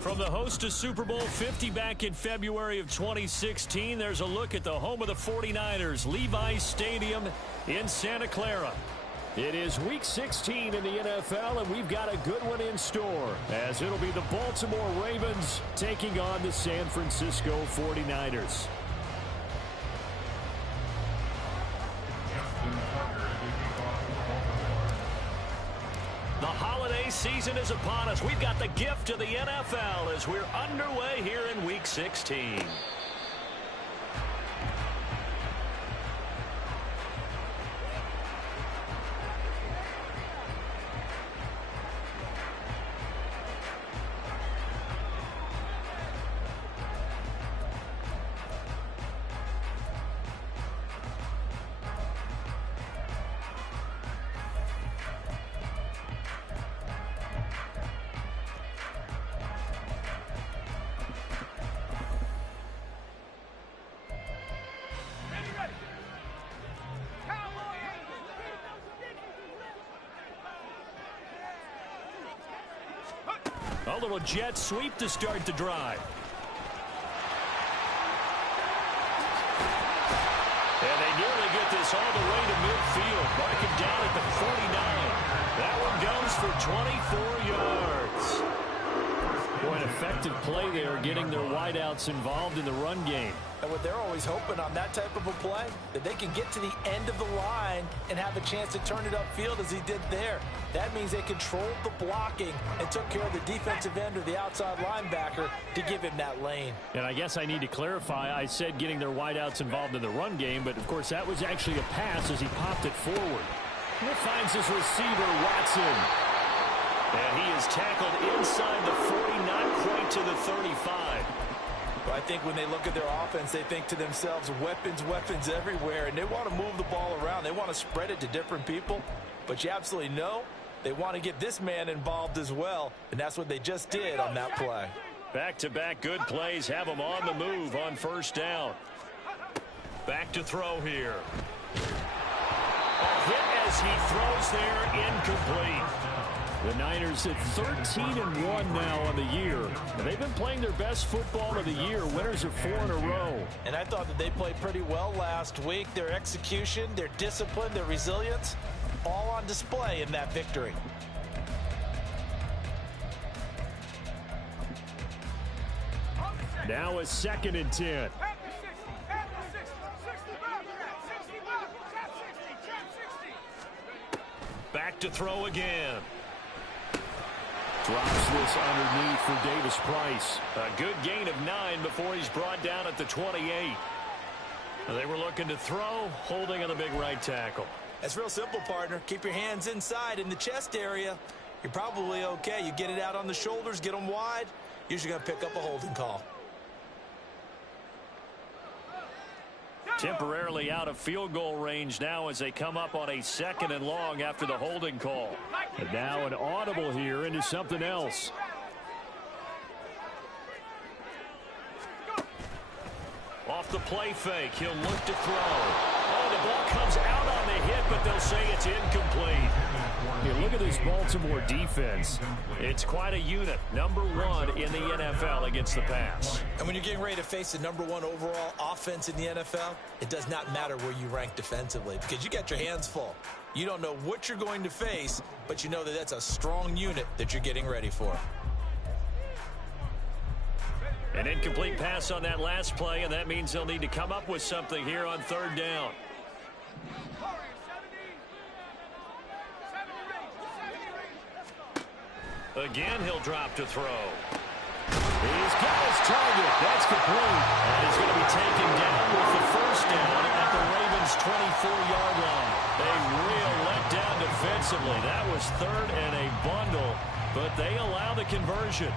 From the host to Super Bowl 50 back in February of 2016, there's a look at the home of the 49ers, Levi's Stadium in Santa Clara. It is Week 16 in the NFL, and we've got a good one in store, as it'll be the Baltimore Ravens taking on the San Francisco 49ers. The holiday season is upon us. We've got the gift of the NFL as we're underway here in Week 16. A little jet sweep to start the drive. And they nearly get this all the way to midfield. Mark it down at the 49. That one goes for 24 yards. Boy, an effective play there, getting their wideouts involved in the run game. And what they're always hoping on that type of a play, that they can get to the end of the line and have a chance to turn it upfield as he did there. That means they controlled the blocking and took care of the defensive end or the outside linebacker to give him that lane. And I guess I need to clarify, I said getting their wideouts involved in the run game, but of course that was actually a pass as he popped it forward. And it finds his receiver, Watson. And he is tackled inside the 40, not quite to the 35. Well, I think when they look at their offense, they think to themselves, weapons, weapons everywhere, and they want to move the ball around. They want to spread it to different people, but you absolutely know they want to get this man involved as well, and that's what they just did on that play. Back-to-back good plays have them on the move on first down. Back to throw here. A hit as he throws there, incomplete. The Niners at 13-1 now on the year. And they've been playing their best football of the year. Winners of 4 in a row. And I thought that they played pretty well last week. Their execution, their discipline, their resilience, all on display in that victory. Now a 2nd and 10. Back to throw again. Drops this underneath for Davis Price. A good gain of 9 before he's brought down at the 28. They were looking to throw, holding on the big right tackle. That's real simple, partner. Keep your hands inside in the chest area. You're probably okay. You get it out on the shoulders, get them wide. Usually going to pick up a holding call. Temporarily out of field goal range now as they come up on a 2nd and long after the holding call. And now an audible here into something else. Off the play fake, he'll look to throw. Oh, the ball comes out on the hit, but they'll say it's incomplete. Here, look at this Baltimore defense. It's quite a unit. Number 1 in the NFL against the pass. And when you're getting ready to face the number 1 overall offense in the NFL, it does not matter where you rank defensively because you got your hands full. You don't know what you're going to face, but you know that that's a strong unit that you're getting ready for. An incomplete pass on that last play, and that means they'll need to come up with something here on 3rd down. Again, he'll drop to throw. He's got his target. That's complete. And he's going to be taken down with the 1st down at the Ravens' 24-yard line. A real letdown defensively. That was 3rd and a bundle, but they allow the conversion.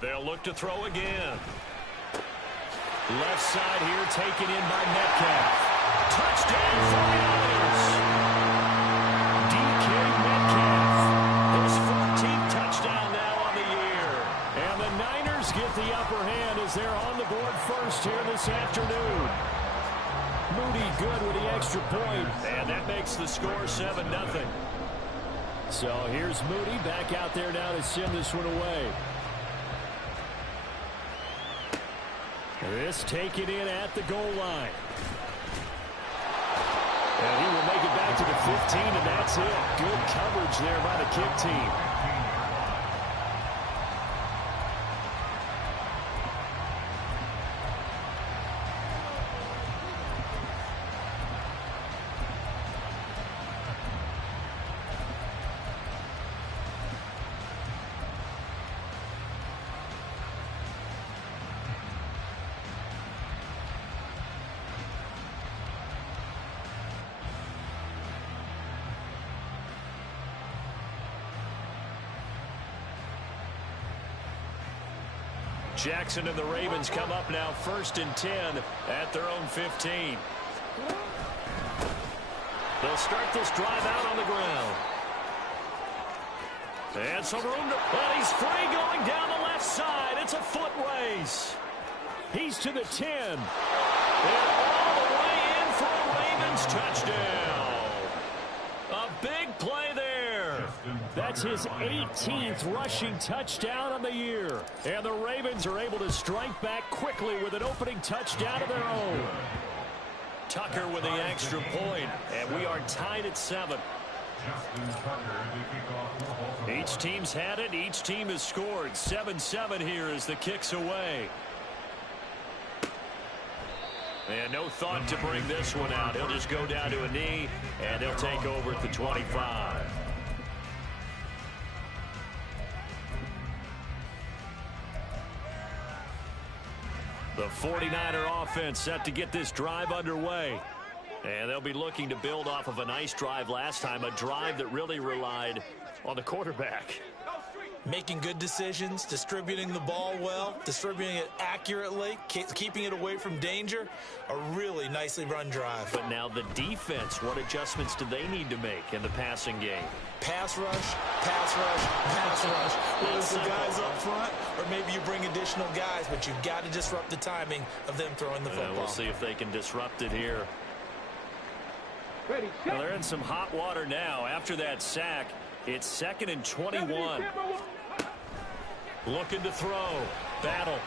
They'll look to throw again. Left side here taken in by Metcalf. Touchdown 49ers. DK Metcalf. His 14th touchdown now on the year. And the Niners get the upper hand as they're on the board first here this afternoon. Moody good with the extra point. And that makes the score 7-0. So here's Moody back out there now to send this one away. This taken in at the goal line. And he will make it back to the 15, and that's it. Good coverage there by the kick team. Jackson and the Ravens come up now 1st and 10 at their own 15. They'll start this drive out on the ground. And some room to... Well, he's free going down the left side. It's a foot race. He's to the 10. And all the way in for a Ravens touchdown. A big play there. That's his 18th rushing touchdown on the year. And the Ravens are able to strike back quickly with an opening touchdown of their own. Tucker with the extra point, and we are tied at 7. Each team's had it. Each team has scored. 7-7 here as the kick's away. And no thought to bring this one out. He'll just go down to a knee, and they'll take over at the 25. The 49er offense set to get this drive underway. And they'll be looking to build off of a nice drive last time, a drive that really relied on the quarterback. Making good decisions, distributing the ball well, distributing it accurately, keeping it away from danger. A really nicely run drive. But now the defense, what adjustments do they need to make in the passing game? Pass rush, pass rush, pass rush. Whether it's the guys up front or maybe you bring additional guys, but you've got to disrupt the timing of them throwing the football. We'll see if they can disrupt it here. Well, they're in some hot water now. After that sack, it's 2nd and 21. Looking to throw. Battle.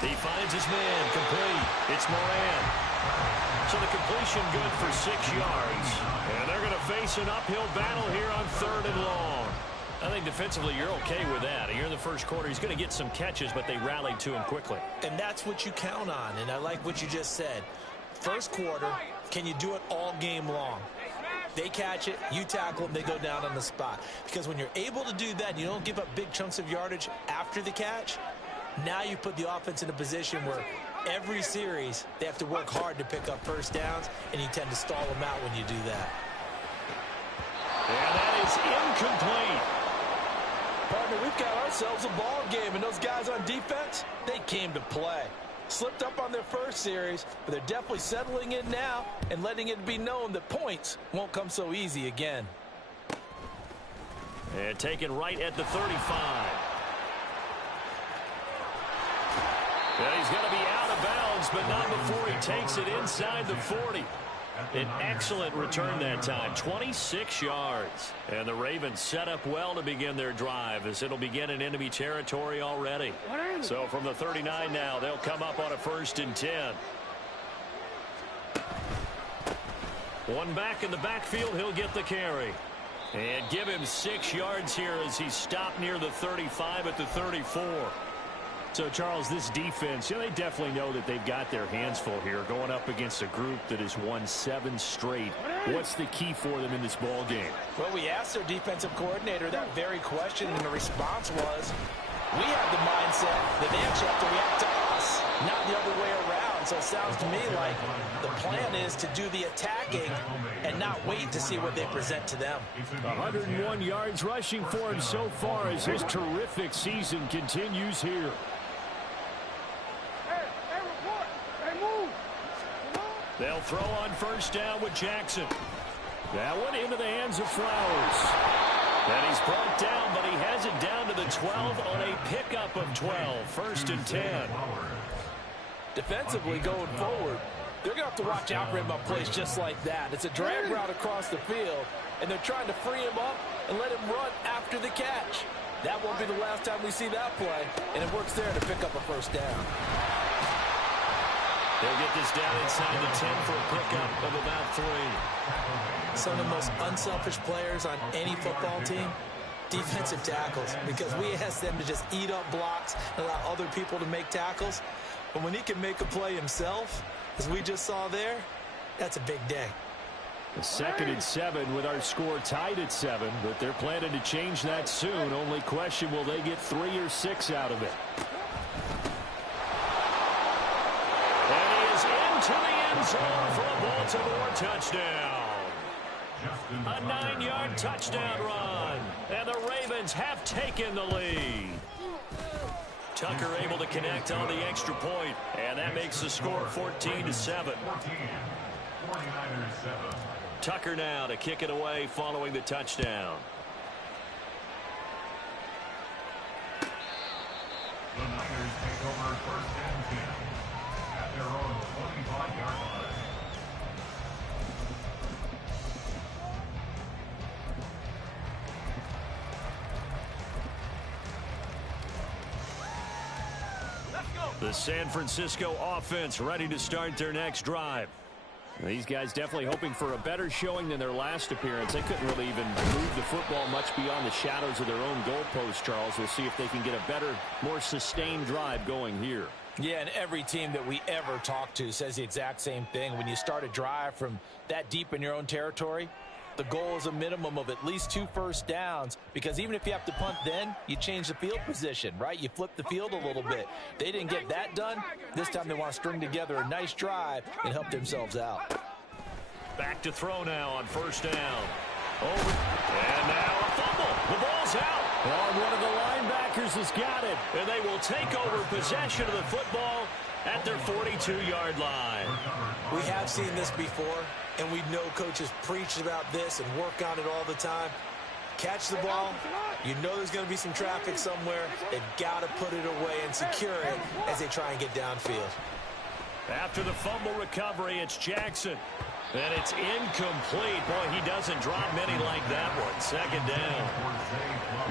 He finds his man. Complete. It's Moran. So the completion good for 6 yards. And they're going to face an uphill battle here on 3rd and long. I think defensively you're okay with that. Here in the first quarter, he's going to get some catches, but they rallied to him quickly. And that's what you count on. And I like what you just said. First quarter, can you do it all game long? They catch it, you tackle them, they go down on the spot. Because when you're able to do that, you don't give up big chunks of yardage after the catch. Now you put the offense in a position where every series they have to work hard to pick up first downs, and you tend to stall them out when you do that. And that is incomplete. Partner, we've got ourselves a ball game, and those guys on defense, they came to play. Slipped up on their first series, but they're definitely settling in now and letting it be known that points won't come so easy again. And taken right at the 35. Well, he's going to be out of bounds, but not before he takes it inside the 40. An excellent return that time, 26 yards. And the Ravens set up well to begin their drive as it'll begin in enemy territory already. So from the 39 now, they'll come up on a 1st and 10. One back in the backfield, he'll get the carry. And give him 6 yards here as he's stopped near the 35 at the 34. So, Charles, this defense, they definitely know that they've got their hands full here going up against a group that has won 7 straight. What's the key for them in this ball game? Well, we asked their defensive coordinator that very question, and the response was, we have the mindset that they actually have to react to us, not the other way around. So it sounds to me like the plan is to do the attacking and not wait to see what they present to them. 101 yards rushing for him so far as his terrific season continues here. They'll throw on first down with Jackson. That one into the hands of Flowers. And he's brought down, but he has it down to the 12 on a pickup of 12. First and 10. Defensively going forward, they're going to have to watch out for him on plays just like that. It's a drag route across the field, and they're trying to free him up and let him run after the catch. That won't be the last time we see that play, and it works there to pick up a first down. They'll get this down inside the 10 for a pickup of about 3. Some of the most unselfish players on any football team, defensive tackles, because we ask them to just eat up blocks and allow other people to make tackles. But when he can make a play himself, as we just saw there, that's a big day. The 2nd and 7 with our score tied at 7, but they're planning to change that soon. Only question, will they get 3 or 6 out of it? And he is into the end zone for a Baltimore touchdown. A 9-yard touchdown run, and the Ravens have taken the lead. Tucker able to connect on the extra point, and that makes the score 14-7. Tucker now to kick it away following the touchdown. The Niners take over first and 10 at their own 25-yard line. The San Francisco offense ready to start their next drive. These guys definitely hoping for a better showing than their last appearance. They couldn't really even move the football much beyond the shadows of their own goalpost, Charles. We'll see if they can get a better, more sustained drive going here. Yeah, and every team that we ever talk to says the exact same thing. When you start a drive from that deep in your own territory, the goal is a minimum of at least 2 first downs, because even if you have to punt then, you change the field position, right? You flip the field a little bit. They didn't get that done. This time they want to string together a nice drive and help themselves out. Back to throw now on first down. Over. And now a fumble. The ball's out. Oh, one of the linebackers has got it. And they will take over possession of the football at their 42-yard line. We have seen this before, and we know coaches preach about this and work on it all the time. Catch the ball. You know there's going to be some traffic somewhere. They've got to put it away and secure it as they try and get downfield. After the fumble recovery, it's Jackson. And it's incomplete. Boy, he doesn't drop many like that one. Second down.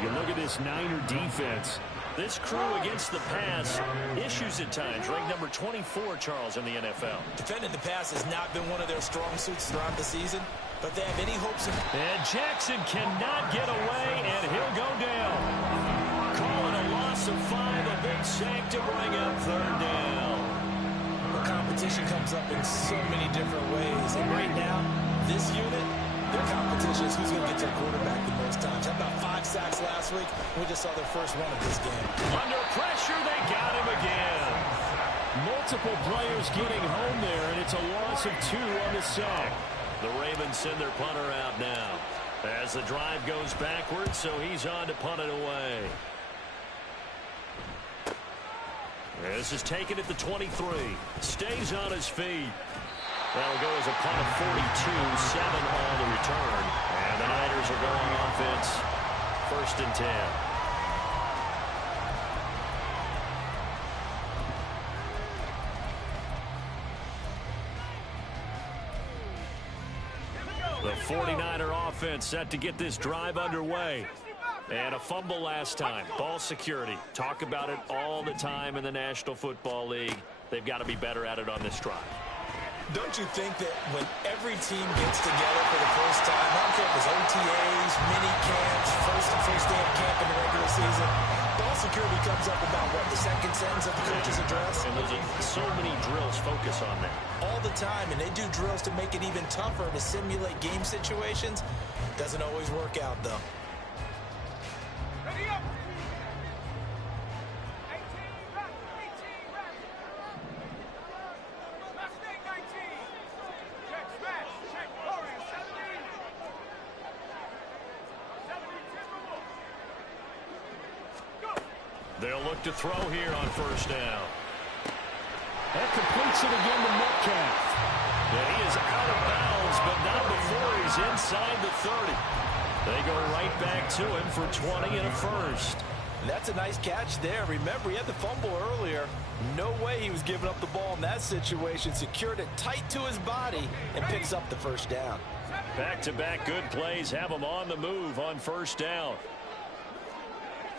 You look at this Niner defense. This crew against the pass, issues at times. Ranked number 24, Charles, in the NFL. Defending the pass has not been one of their strong suits throughout the season, but they have any hopes of... And Jackson cannot get away, and he'll go down. Calling a loss of 5, a big sack to bring up third down. The competition comes up in so many different ways, and right now, this unit, their competition is who's going to get to the quarterback the most times. How about 5 sacks last week? We just saw their first one of this game. Under pressure, they got him again. Multiple players getting home there, and it's a loss of 2 on the sack. The Ravens send their punter out now as the drive goes backwards, so he's on to punt it away. This is taken at the 23. Stays on his feet. That'll go as a punt of 42, 7 on the return. And the Niners are going offense. First and 10. The 49er offense set to get this drive underway. And a fumble last time. Ball security. Talk about it all the time in the National Football League. They've got to be better at it on this drive. Don't you think that when every team gets together for the first time, I don't care if it's OTAs, mini camps, first day of camp in the regular season, ball security comes up about, what, the second sentence of the coach's address? And there's so many drills focus on that. All the time, and they do drills to make it even tougher to simulate game situations. Doesn't always work out, though. Ready up! They'll look to throw here on first down. That completes it again to Metcalf. And he is out of bounds, but not before he's inside the 30. They go right back to him for 20 and a first. That's a nice catch there. Remember, he had the fumble earlier. No way he was giving up the ball in that situation. Secured it tight to his body and picks up the first down. Back-to-back good plays have him on the move on first down.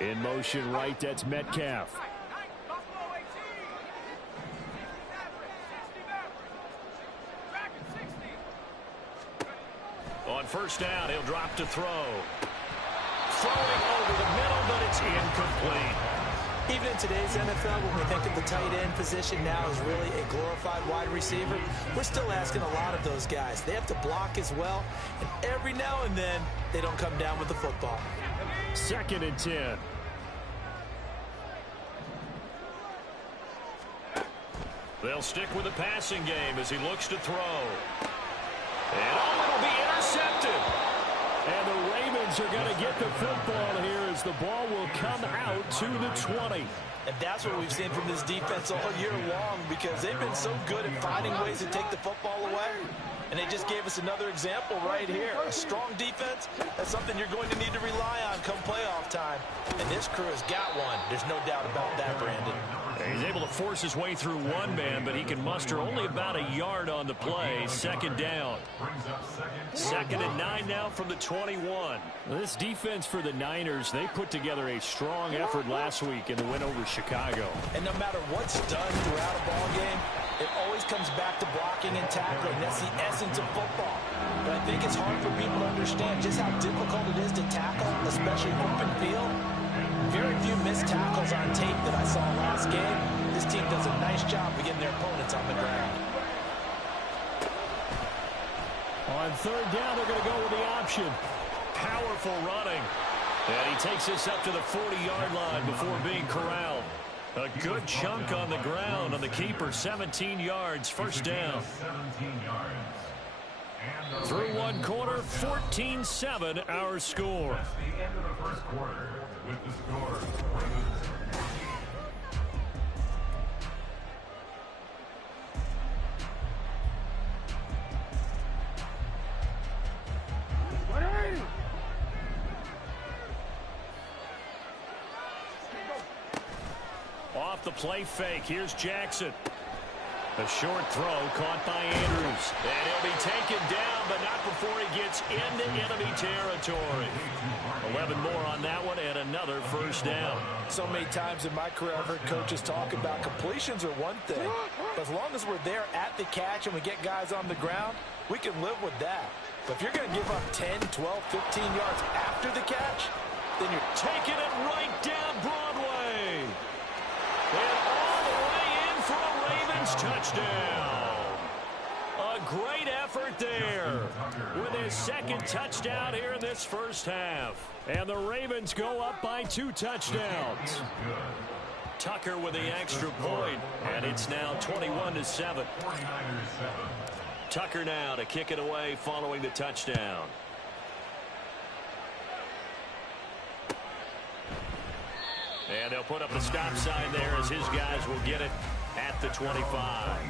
In motion right, that's Metcalf. On first down, he'll drop to throw. Throwing over the middle, but it's incomplete. Even in today's NFL, when we think of the tight end position now as really a glorified wide receiver, we're still asking a lot of those guys. They have to block as well, and every now and then, they don't come down with the football. 2nd and 10. They'll stick with the passing game as he looks to throw. And it'll be intercepted. And the Ravens are going to get the football here as the ball will come out to the 20. And that's what we've seen from this defense all year long, because they've been so good at finding ways to take the football away. And they just gave us another example right here. A strong defense, that's something you're going to need to rely on come playoff time. And this crew has got one. There's no doubt about that, Brandon. He's able to force his way through one man, but he can muster only about a yard on the play. 2nd down. 2nd and 9 now from the 21. This defense for the Niners, they put together a strong effort last week in the win over Chicago. And no matter what's done throughout a ball game, it always comes back to blocking and tackling. That's the essence of football. But I think it's hard for people to understand just how difficult it is to tackle, especially open field. Very few missed tackles on tape that I saw last game. This team does a nice job of getting their opponents on the ground. On 3rd down, they're going to go with the option. Powerful running. And he takes this up to the 40-yard line before being corralled. A good chunk on the ground on the keeper. 17 yards, first down. 17 yards. Through one quarter, 14-7 our score. That's the end of the first quarter with the score. Ravens 14. Off the play fake, here's Jackson. A short throw caught by Andrews. And he'll be taken down, but not before he gets into enemy territory. 11 more on that one and another first down. So many times in my career I've heard coaches talk about completions are one thing. But as long as we're there at the catch and we get guys on the ground, we can live with that. But if you're going to give up 10, 12, 15 yards after the catch, then you're taking it right down Broadway. And all the way in for a Ravens touchdown. A great effort there with his 2nd touchdown here in this first half. And the Ravens go up by 2 touchdowns. Tucker with the extra point, and it's now 21-7. Tucker now to kick it away following the touchdown. And they'll put up the stop sign there as his guys will get it at the 25.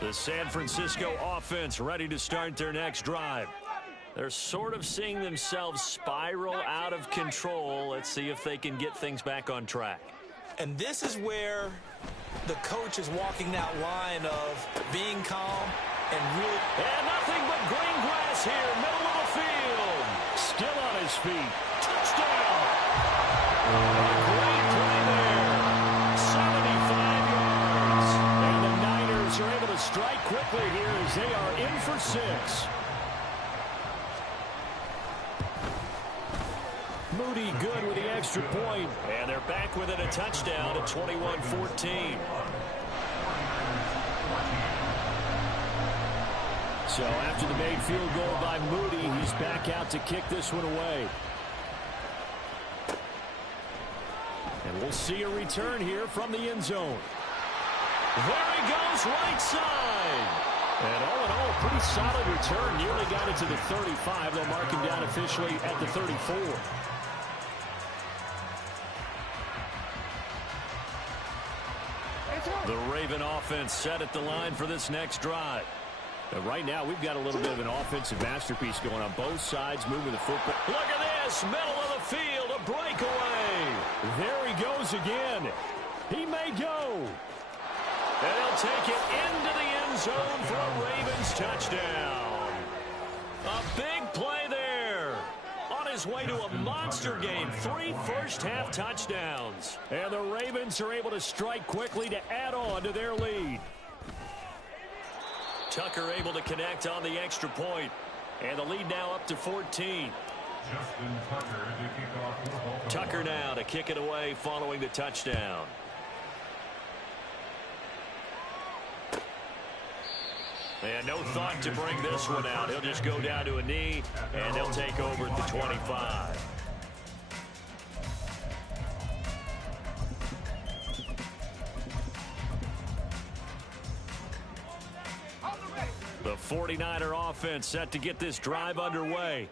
The San Francisco offense ready to start their next drive. They're sort of seeing themselves spiral out of control. Let's see if they can get things back on track. And this is where the coach is walking that line of being calm and really... And nothing but green grass here, middle of the field. Still on his feet. Touchdown! Great play there. 75 yards. And the Niners are able to strike quickly here as they are in for 6. Moody good with the extra point. And they're back within a touchdown at 21-14. So after the made field goal by Moody, he's back out to kick this one away. And we'll see a return here from the end zone. There he goes, right side. And all in all, pretty solid return. Nearly got it to the 35. They'll mark him down officially at the 34. The Raven offense set at the line for this next drive. And right now, we've got a little bit of an offensive masterpiece going on both sides, moving the football. Look at this, middle of the field, a breakaway. There he goes again. He may go. And he'll take it into the end zone for a Ravens touchdown. A big play there. On his way to a monster game, 3 first-half touchdowns. And the Ravens are able to strike quickly to add on to their lead. Tucker able to connect on the extra point. And the lead now up to 14. Tucker now to kick it away following the touchdown. And no thought to bring this one out. He'll just go down to a knee, and they'll take over at the 25. The 49er offense set to get this drive underway.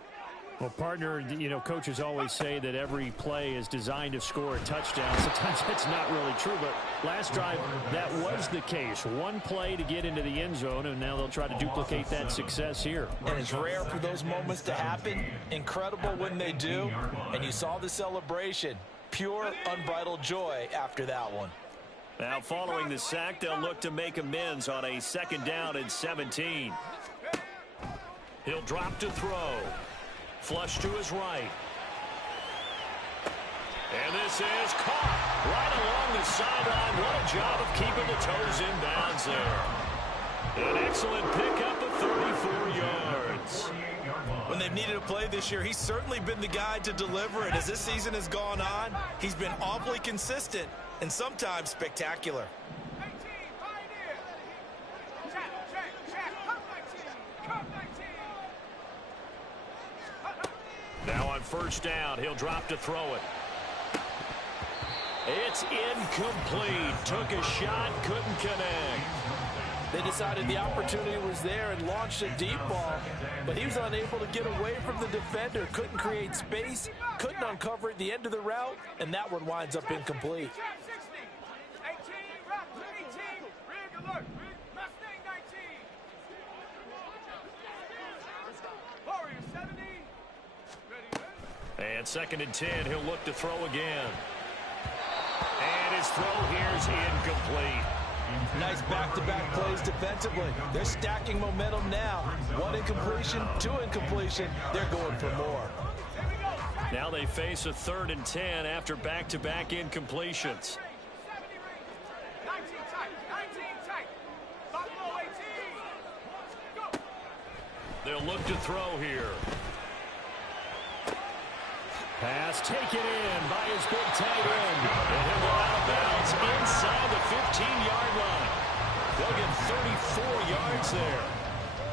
Well, partner, you know, coaches always say that every play is designed to score a touchdown. Sometimes that's not really true, but last drive, that was the case. One play to get into the end zone, and now they'll try to duplicate that success here. And it's rare for those moments to happen. Incredible when they do. And you saw the celebration. Pure, unbridled joy after that one. Now, following the sack, they'll look to make amends on a 2nd down and 17. He'll drop to throw. Flush to his right. And this is caught right along the sideline. What a job of keeping the toes in bounds there. An excellent pickup of 34 yards. When they've needed a play this year, he's certainly been the guy to deliver it. As this season has gone on, he's been awfully consistent and sometimes spectacular. Now on 1st down, he'll drop to throw it. It's incomplete. Took a shot, couldn't connect. They decided the opportunity was there and launched a deep ball, but he was unable to get away from the defender, couldn't create space, couldn't uncover at the end of the route, and that one winds up incomplete. And 2nd and 10, he'll look to throw again. And his throw here's incomplete. Nice back-to-back plays defensively. They're stacking momentum now. 1 incompletion, 2 incompletion. They're going for more. Now they face a 3rd and 10 after back-to-back incompletions. They'll look to throw here. Pass taken in by his big tight end. And he'll go out of bounds inside the 15-yard line. They'll get 34 yards there.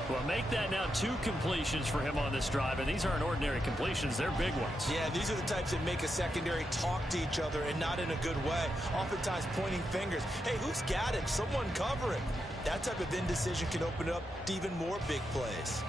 Well, make that now 2 completions for him on this drive, and these aren't ordinary completions. They're big ones. Yeah, these are the types that make a secondary talk to each other and not in a good way. Oftentimes pointing fingers. Hey, who's got him? Someone cover him. That type of indecision can open up to even more big plays.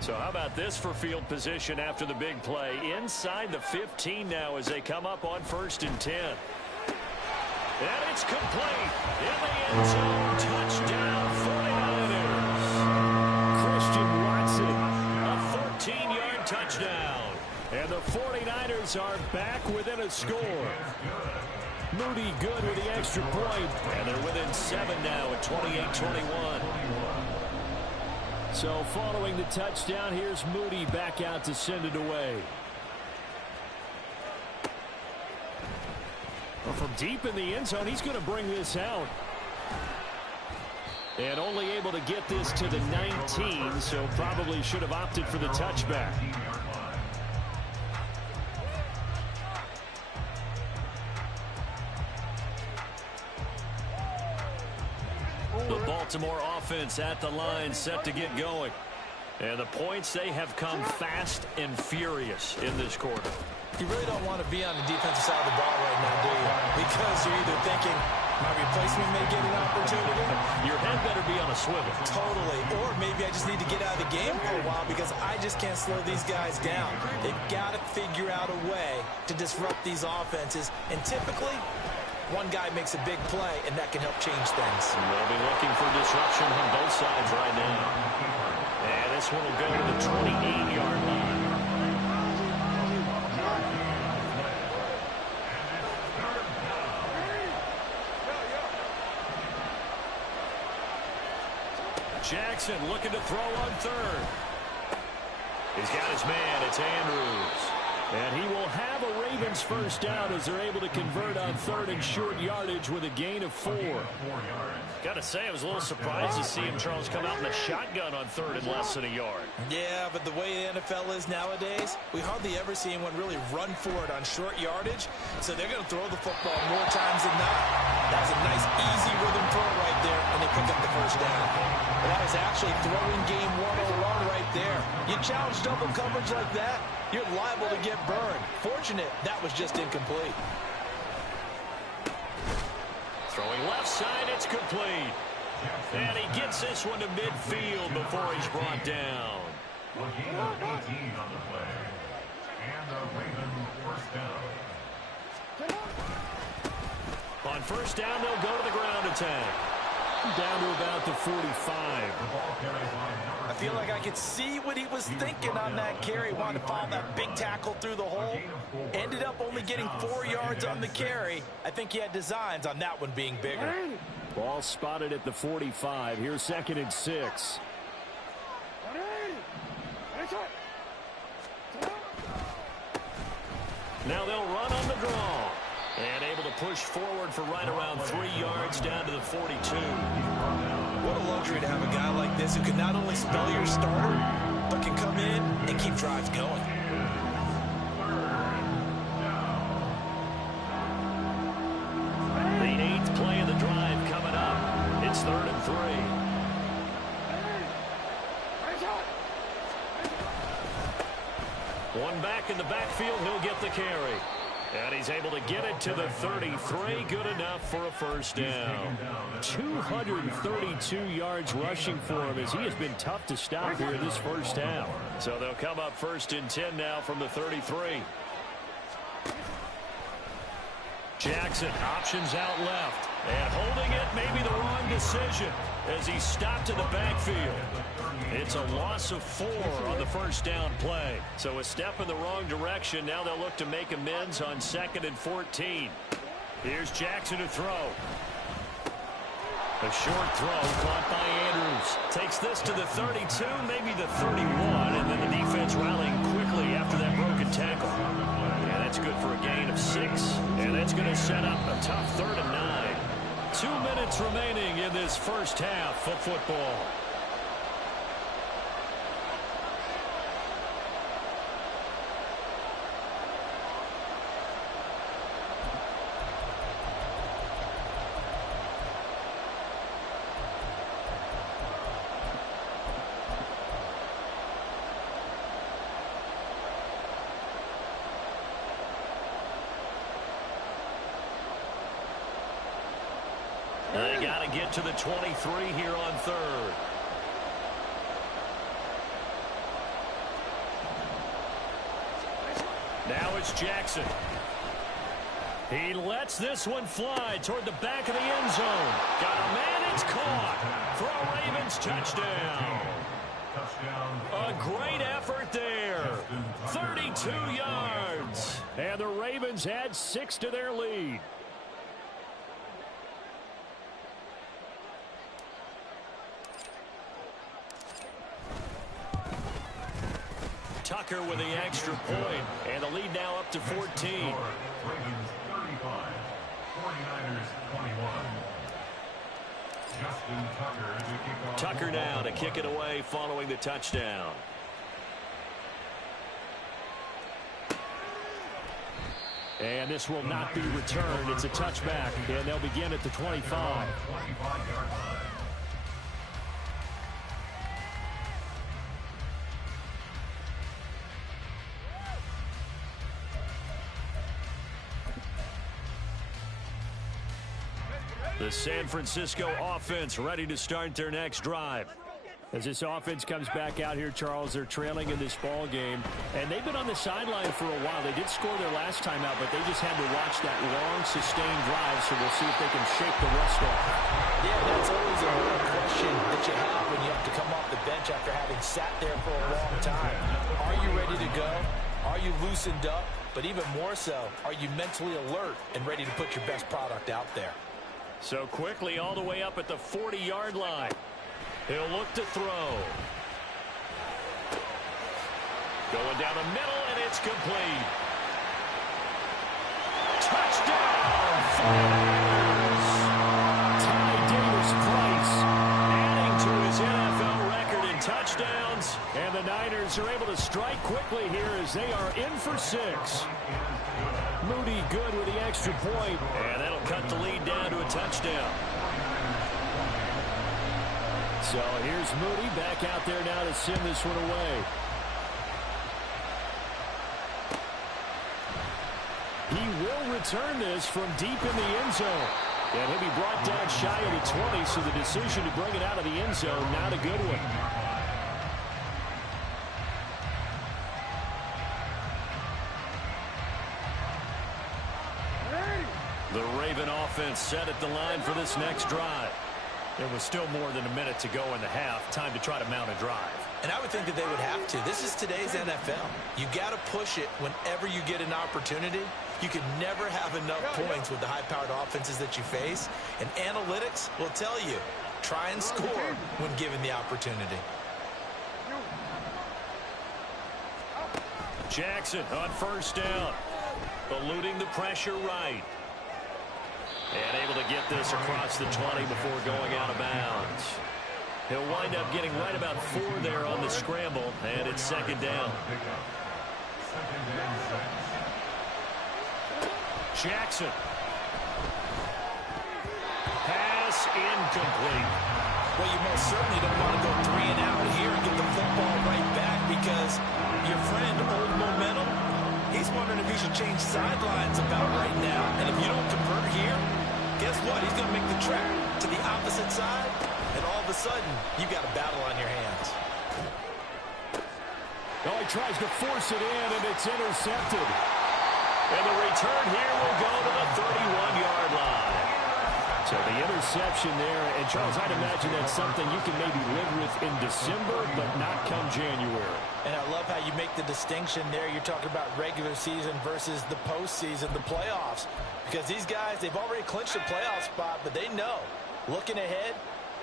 So how about this for field position after the big play? Inside the 15 now as they come up on 1st and 10. And it's complete. In the end zone, touchdown 49ers. Christian Watson, a 14-yard touchdown. And the 49ers are back within a score. Moody good with the extra point. And they're within 7 now at 28-21. So following the touchdown, here's Moody back out to send it away. Well, from deep in the end zone, he's going to bring this out. And only able to get this to the 19, so probably should have opted for the touchback. The Baltimore offense at the line set to get going. And the points, they have come fast and furious in this quarter. You really don't want to be on the defensive side of the ball right now, do you? Because you're either thinking, my replacement may get an opportunity. Your head better be on a swivel. Totally. Or maybe I just need to get out of the game for a while because I just can't slow these guys down. They've got to figure out a way to disrupt these offenses. And typically, one guy makes a big play, and that can help change things. We'll be looking for disruption on both sides right now. And this one will go to the 28-yard line. Jackson looking to throw on third. He's got his man. It's Andrews. And he will have a Ravens first down as they're able to convert on third and short yardage with a gain of 4. Got to say, I was a little surprised to see him, Charles, come out in a shotgun on third and less than a yard. Yeah, but the way the NFL is nowadays, we hardly ever see anyone really run for it on short yardage. So they're going to throw the football more times than not. That was a nice, easy rhythm throw right there, and they pick up the first down. Well, that was actually throwing game 101 right there. You challenge double coverage like that, you're liable to get burned. Fortunate, that was just incomplete. Throwing left side, it's complete. And he gets this one to midfield before he's brought down. A gain of 18 on the play. And the Ravens first down. On first down, they'll go to the ground attack. Down to about the 45. I feel like I could see what he was thinking on that carry. Wanted to follow that big tackle through the hole. Ended up only getting 4 yards on the carry. I think he had designs on that one being bigger. Ball spotted at the 45. Here's 2nd and 6. Now they'll run on the draw. And able to push forward for right around 3 yards down to the 42. What a luxury to have a guy like this who can not only spell your starter, but can come in and keep drives going. The 8th play of the drive coming up. It's 3rd and 3. One back in the backfield, he'll get the carry. And he's able to get it to the 33. Good enough for a first down. 232 yards rushing for him as he has been tough to stop here in this first half. So they'll come up 1st and 10 now from the 33. Jackson options out left. And holding it may be the wrong decision as he stopped in the backfield. It's a loss of 4 on the first down play. So a step in the wrong direction. Now they'll look to make amends on 2nd and 14. Here's Jackson to throw. A short throw caught by Andrews. Takes this to the 32, maybe the 31, and then the defense rallying quickly after that broken tackle. And that's good for a gain of 6, and that's going to set up a tough 3rd and 9. 2 minutes remaining in this first half of football. They got to get to the 23 here on 3rd. Now it's Jackson. He lets this one fly toward the back of the end zone. Got a man, it's caught for a Ravens touchdown. A great effort there. 32 yards. And the Ravens add 6 to their lead. Tucker with the extra point, and the lead now up to 14. Ravens 35, 49ers 21. Justin Tucker to kick off. Tucker now to kick it away following the touchdown. And this will not be returned. It's a touchback, and they'll begin at the 25. 25-yard line. The San Francisco offense ready to start their next drive. As this offense comes back out here, Charles, they're trailing in this ball game, and they've been on the sideline for a while. They did score their last time out, but they just had to watch that long, sustained drive, so we'll see if they can shake the rust off. Yeah, that's always a real question that you have when you have to come off the bench after having sat there for a long time. Are you ready to go? Are you loosened up? But even more so, are you mentally alert and ready to put your best product out there? So quickly all the way up at the 40-yard line. He'll look to throw. Going down the middle, and it's complete. Touchdown! Ty Davis-Price adding to his NFL record in touchdowns. And the Niners are able to strike quickly here as they are in for 6. Moody good with the extra point, and that'll cut the lead down to a touchdown. So here's Moody back out there now to send this one away. He will return this from deep in the end zone. And he'll be brought down shy of the 20, so the decision to bring it out of the end zone, not a good one. The Raven offense set at the line for this next drive. There was still more than a minute to go in the half. Time to try to mount a drive. And I would think that they would have to. This is today's NFL. You got to push it whenever you get an opportunity. You can never have enough points with the high-powered offenses that you face. And analytics will tell you, try and score when given the opportunity. Jackson on first down. Eluding the pressure right. And able to get this across the 20 before going out of bounds. He'll wind up getting right about 4 there on the scramble, and it's second down. Jackson. Pass incomplete. Well, you most certainly don't want to go 3 and out here and get the football right back because your friend, Old Momentum, he's wondering if he should change sidelines about right now. And if you don't convert here, guess what? He's going to make the trek to the opposite side, and all of a sudden, you've got a battle on your hands. Oh, he tries to force it in, and it's intercepted. And the return here will go to the 31-yard line. So the interception there, and Charles, I'd imagine that's something you can maybe live with in December, but not come January. And I love how you make the distinction there. You're talking about regular season versus the postseason, the playoffs. Because these guys, they've already clinched a playoff spot, but they know, looking ahead,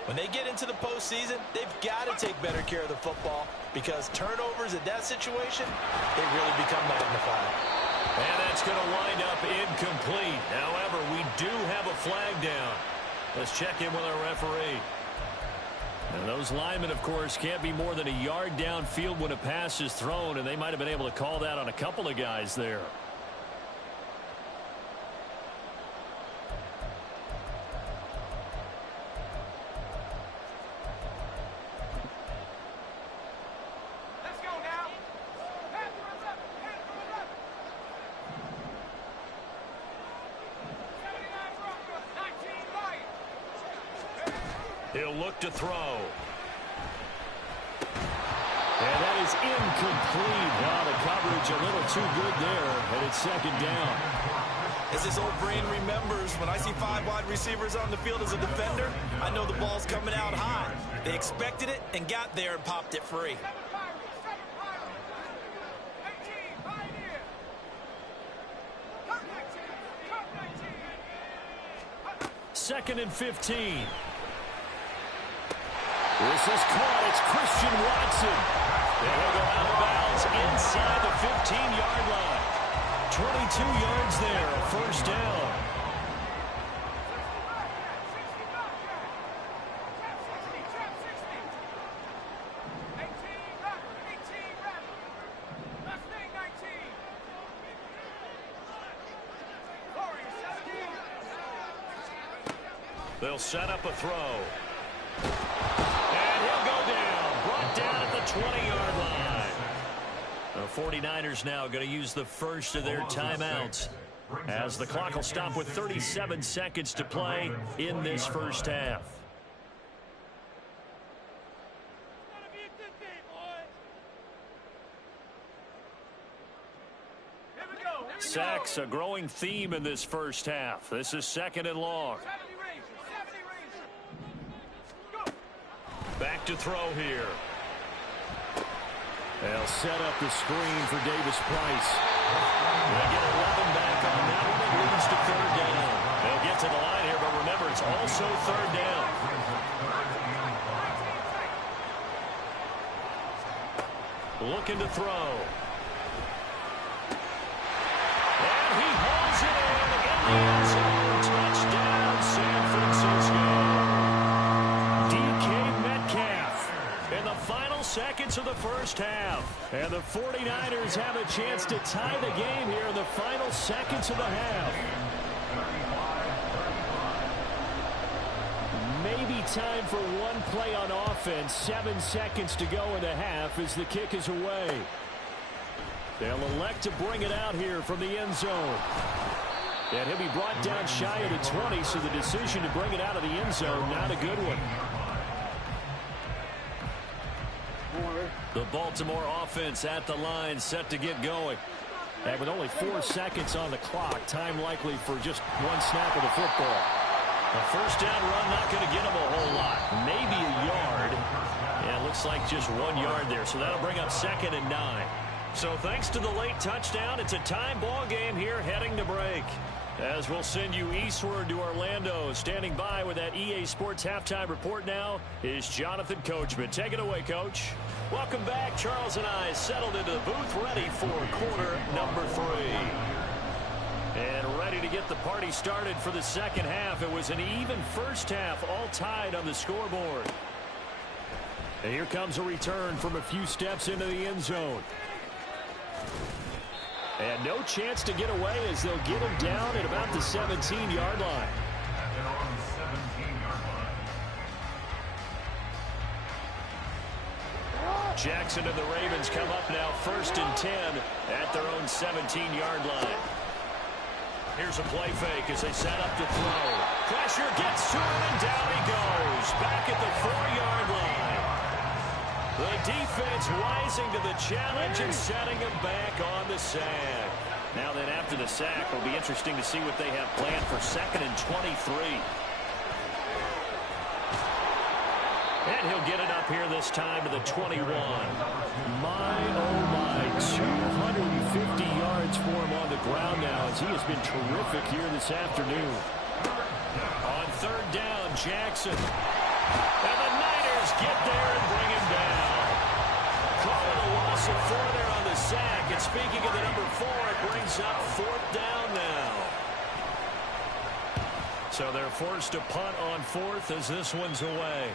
when they get into the postseason, they've got to take better care of the football because turnovers in that situation, they really become magnified. And that's going to wind up incomplete. However, we do have a flag down. Let's check in with our referee. And those linemen, of course, can't be more than a yard downfield when a pass is thrown, and they might have been able to call that on a couple of guys there. He'll look to throw. And that is incomplete. Well, the coverage a little too good there, and it's second down. As this old brain remembers, when I see 5 wide receivers on the field as a defender, I know the ball's coming out high. They expected it and got there and popped it free. Second and 15. This is caught. It's Christian Watson. And he'll go out of bounds inside the 15-yard line. 22 yards there, a first down. They'll set up a throw. And he'll go down. Brought down at the 20-yard line. The 49ers now going to use the first of their timeouts. as the clock will stop with 37 seconds to play in this first half. Sacks, a growing theme in this first half. This is 2nd and long. Back to throw here. They'll set up the screen for Davis Price. They get 11 back on that one. It leads to 3rd down. They'll get to the line here, but remember, it's also 3rd down. Looking to throw. And he hauls it in the end zone. Touchdown, San Francisco. DK Metcalf in the final seconds of the first half. And the 49ers have a chance to tie the game here in the final seconds of the half. Maybe time for one play on offense. 7 seconds to go in the half as the kick is away. They'll elect to bring it out here from the end zone. And he'll be brought down shy of the 20, so the decision to bring it out of the end zone, not a good one. The Baltimore offense at the line, set to get going. And with only 4 seconds on the clock, time likely for just one snap of the football. A first down run, not going to get him a whole lot. Maybe a yard. And it looks like just 1 yard there, so that'll bring up 2nd and 9. So thanks to the late touchdown, it's a time ball game here heading to break. As we'll send you eastward to Orlando. Standing by with that EA Sports halftime report now is Jonathan Coachman. Take it away, Coach. Welcome back. Charles and I settled into the booth, ready for quarter number 3. And ready to get the party started for the second half. It was an even first half, all tied on the scoreboard. And here comes a return from a few steps into the end zone. And no chance to get away as they'll get him down at about the 17-yard line. Jackson and the Ravens come up now 1st and 10 at their own 17-yard line. Here's a play fake as they set up to throw. Pressure gets to him and down he goes. Back at the 4-yard line. The defense rising to the challenge and setting him back on the sack. Now then, after the sack, it'll be interesting to see what they have planned for 2nd and 23. And he'll get it up here this time to the 21. My, oh my, 250 yards for him on the ground now as he has been terrific here this afternoon. On 3rd down, Jackson. And the Niners get there and bring him down. Calling a loss of 4 there on the sack. And speaking of the number 4, it brings up 4th down now. So they're forced to punt on 4th as this one's away.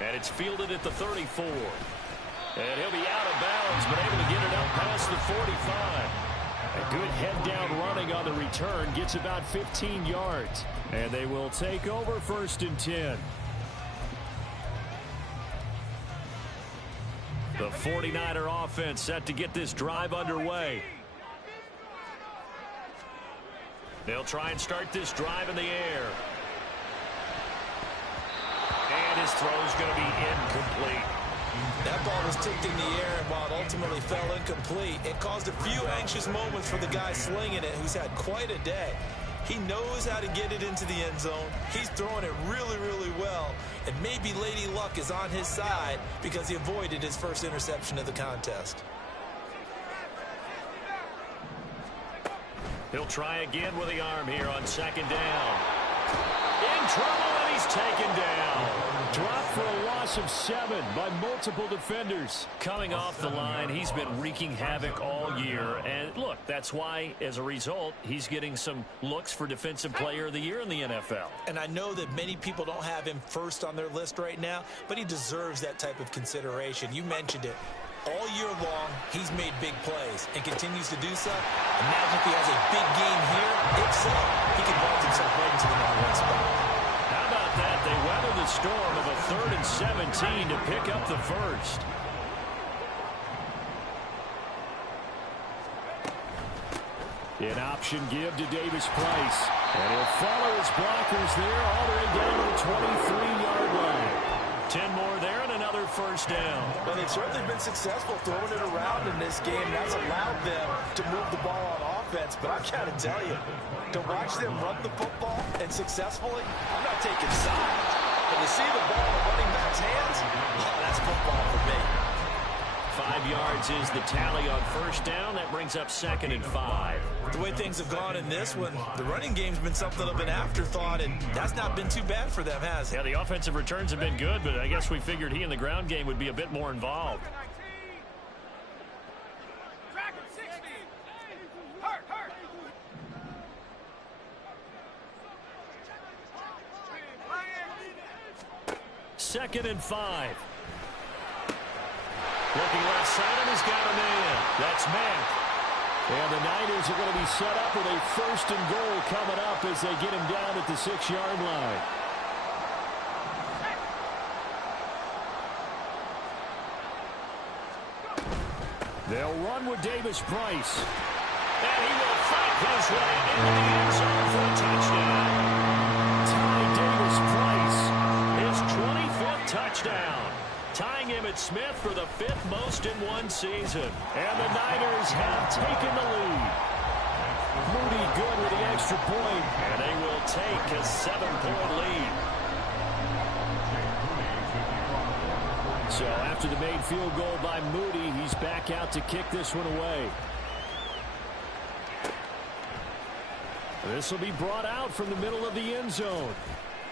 And it's fielded at the 34. And he'll be out of bounds, but able to get it up past the 45. A good head-down running on the return. Gets about 15 yards. And they will take over 1st and 10. The 49er offense set to get this drive underway. They'll try and start this drive in the air. And his throw's going to be incomplete. That ball was tipped in the air, and while it ultimately fell incomplete, it caused a few anxious moments for the guy slinging it, who's had quite a day. He knows how to get it into the end zone. He's throwing it really, really well. And maybe Lady Luck is on his side because he avoided his first interception of the contest. He'll try again with the arm here on 2nd down. In trouble, and he's taken down. Dropped for a loss of 7 by multiple defenders. Coming off the line, he's been wreaking havoc all year. And look, that's why, as a result, he's getting some looks for Defensive Player of the Year in the NFL. And I know that many people don't have him first on their list right now, but he deserves that type of consideration. You mentioned it. All year long, he's made big plays and continues to do so. Imagine if he has a big game here. If so, he can vault himself right into the number 1 spot. How about that? They weather the storm of a 3rd and 17 to pick up the first. An option give to Davis-Price. And he'll follow his blockers there all the way down to the 23-yard line. 10 more there and another first down. Well, they've certainly been successful throwing it around in this game. That's allowed them to move the ball on offense. But I've got to tell you, to watch them run the football and successfully, I'm not taking sides. But to see the ball in the running back's hands, oh, that's football for me. 5 yards is the tally on first down. That brings up 2nd and 5. The way things have gone in this one, the running game's been something of an afterthought, and that's not been too bad for them, has it? Yeah, the offensive returns have been good, but I guess we figured he in the ground game would be a bit more involved. Second and 5. Looking left side, and he's got a man. That's Mack. And the Niners are going to be set up with a 1st and goal coming up as they get him down at the 6-yard line. They'll run with Davis-Price. And he will fight his way into the end zone for a touchdown. Ty Davis-Price, his 25th touchdown. Tying him at Smith for the 5th most in one season. And the Niners have taken the lead. Moody good with the extra point, and they will take a 7-point lead. So after the made field goal by Moody, he's back out to kick this one away. This will be brought out from the middle of the end zone.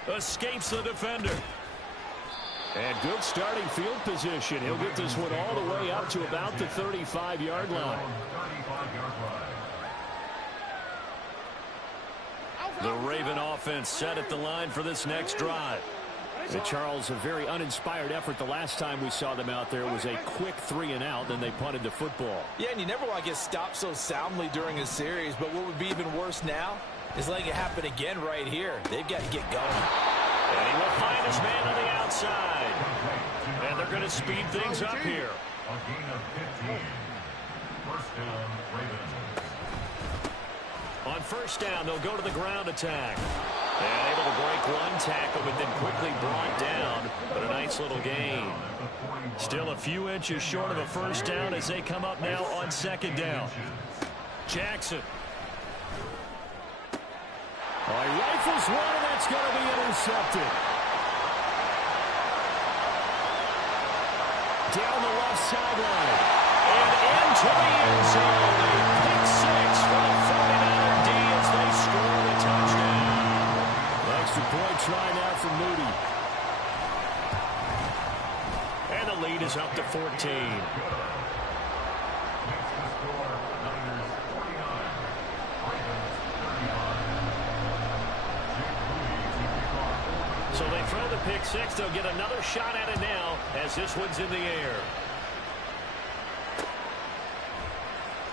Escapes the defender. And good starting field position. He'll get this one all the way up to about the 35-yard line. The Raven offense set at the line for this next drive. And Charles, a very uninspired effort the last time we saw them out there. It was a quick 3-and-out, then they punted the football. Yeah, and you never want to get stopped so soundly during a series, but what would be even worse now is letting it happen again right here. They've got to get going. And he will find his man on the outside. And they're going to speed things up here. A gain of 15. First down, Ravens. On first down, they'll go to the ground attack. And able to break one tackle, but then quickly brought down. But a nice little gain. Still a few inches short of a first down as they come up now on 2nd down. Jackson. Oh, he rifles one, and that's going to be intercepted. Down the left sideline. And into the end zone. Pick 6 for the 49er D as they score the touchdown. Extra point try now for Moody. And the lead is up to 14. So they throw the pick 6. They'll get another shot at it now as this one's in the air.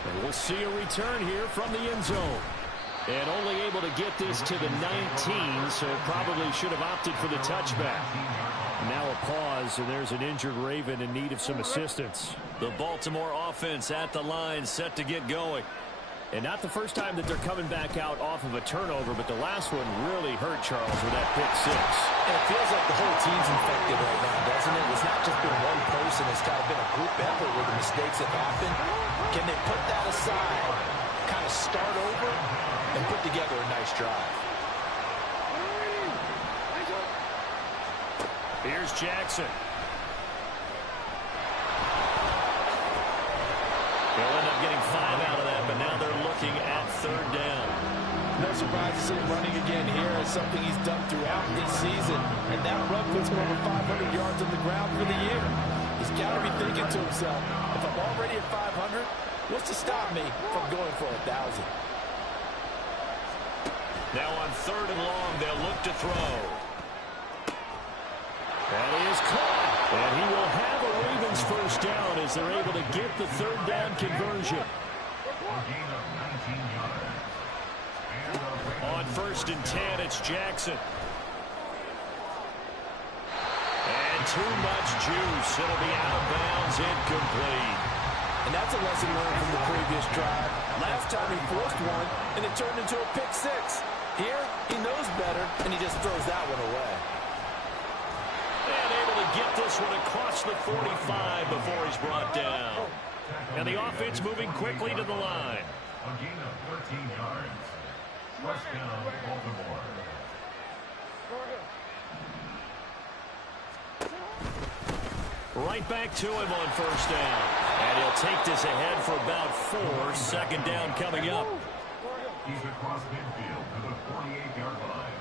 And we'll see a return here from the end zone. And only able to get this to the 19, so probably should have opted for the touchback. Now a pause, and there's an injured Raven in need of some assistance. The Baltimore offense at the line, set to get going. And not the first time that they're coming back out off of a turnover, but the last one really hurt Charles with that pick 6. And it feels like the whole team's infected right now, doesn't it? It's not just been one person. It's kind of been a group effort where the mistakes have happened. Can they put that aside, kind of start over, and put together a nice drive? Here's Jackson. They'll end up getting 5 out of that, but now they're looking at 3rd down. No surprise to see him running again here. It's something he's done throughout this season. And that run puts him over 500 yards on the ground for the year. He's got to be thinking to himself, if I'm already at 500, what's to stop me from going for 1,000? Now on 3rd and long, they'll look to throw. And he is caught. And he will have a Ravens first down as they're able to get the 3rd down conversion. On 1st and 10, it's Jackson. And too much juice. It'll be out of bounds, incomplete. And that's a lesson learned from the previous drive. Last time he forced one, and it turned into a pick six. Here, he knows better, and he just throws that one away. And able to get this one across the 45 before he's brought down. And the offense moving quickly to the line. A gain of 13 yards. First down, Baltimore. Right back to him on first down. And he'll take this ahead for about 4. Second down coming up. He's across midfield to the 48-yard line.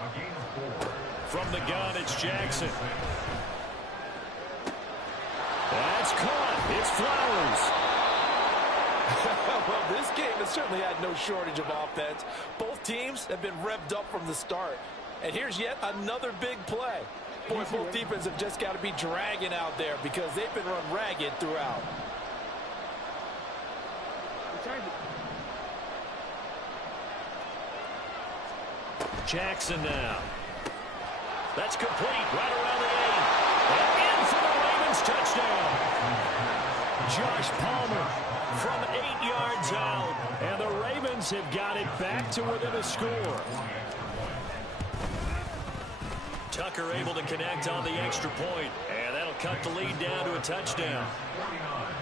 A gain of 4. From the gun, it's Jackson. That's caught. It's Flowers. Well, this game has certainly had no shortage of offense. Both teams have been revved up from the start. And here's yet another big play. Boy, both defenses have just got to be dragging out there because they've been run ragged throughout. Jackson now. That's complete right around the 8. And in for the Ravens touchdown. Josh Palmer from 8 yards out. And the Ravens have got it back to within a score. Tucker able to connect on the extra point. And that'll cut the lead down to a touchdown. 49.